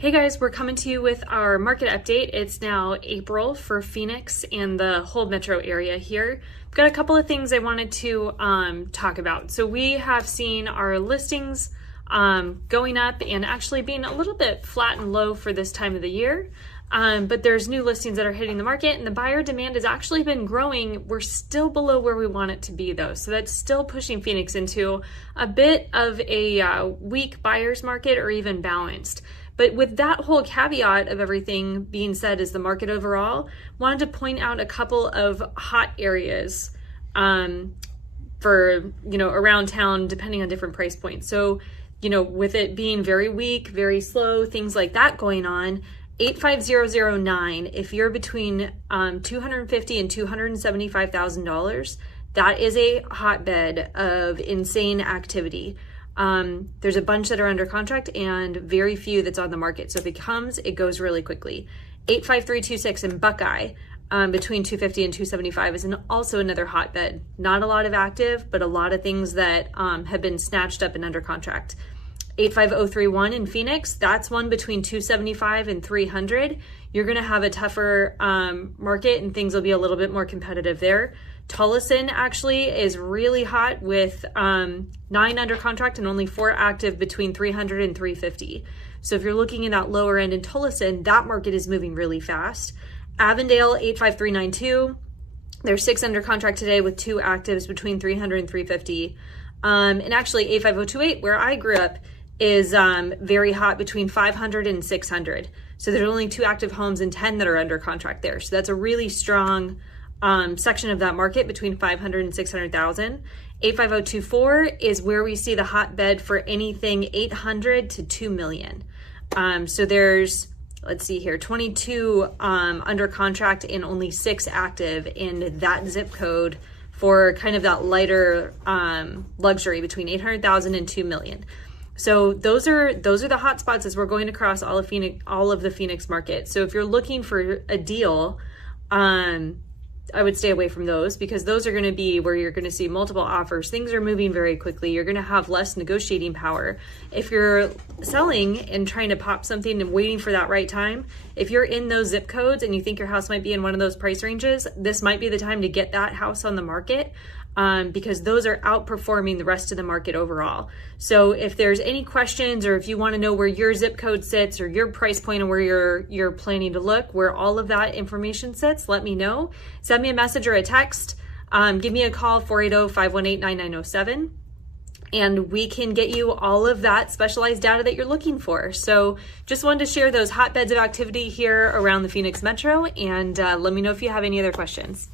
Hey guys, we're coming to you with our market update. It's now April for Phoenix and the whole metro area here. I've got a couple of things I wanted to talk about. So we have seen our listings going up and actually being a little bit flat and low for this time of the year. But there's new listings that are hitting the market and the buyer demand has actually been growing. We're still below where we want it to be though. So that's still pushing Phoenix into a bit of a weak buyer's market or even balanced. But with that whole caveat of everything being said as the market overall, wanted to point out a couple of hot areas for, around town, depending on different price points. So, with it being very weak, very slow, things like that going on, 85009, if you're between $250,000 and $275,000, that is a hotbed of insane activity. There's a bunch that are under contract and very few that's on the market. So if it comes, it goes really quickly. 85326 in Buckeye, between 250 and 275 is also another hotbed. Not a lot of active, but a lot of things that have been snatched up and under contract. 85031 in Phoenix, that's one between 275 and 300. You're going to have a tougher market and things will be a little bit more competitive there. Tolleson actually is really hot with 9 under contract and only 4 active between 300 and 350. So if you're looking in that lower end in Tolleson, that market is moving really fast. Avondale 85392, there's 6 under contract today with 2 actives between 300 and 350. And actually 85028, where I grew up, is very hot between 500 and 600. So there's only 2 active homes and 10 that are under contract there. So that's a really strong section of that market between 500 and 600,000. 85024 is where we see the hotbed for anything 800 to 2 million. So there's, let's see here, 22 under contract and only 6 active in that zip code for kind of that lighter luxury between 800,000 and 2 million. So those are the hot spots as we're going across all of the Phoenix market. So if you're looking for a deal, I would stay away from those because those are going to be where you're going to see multiple offers. Things are moving very quickly. You're going to have less negotiating power. If you're selling and trying to pop something and waiting for that right time, if you're in those zip codes and you think your house might be in one of those price ranges, this might be the time to get that house on the market. Because those are outperforming the rest of the market overall. So if there's any questions or if you want to know where your zip code sits or your price point and where you're planning to look, where all of that information sits, let me know. Send me a message or a text. Give me a call, 480-518-9907. And we can get you all of that specialized data that you're looking for. So just wanted to share those hotbeds of activity here around the Phoenix Metro and let me know if you have any other questions.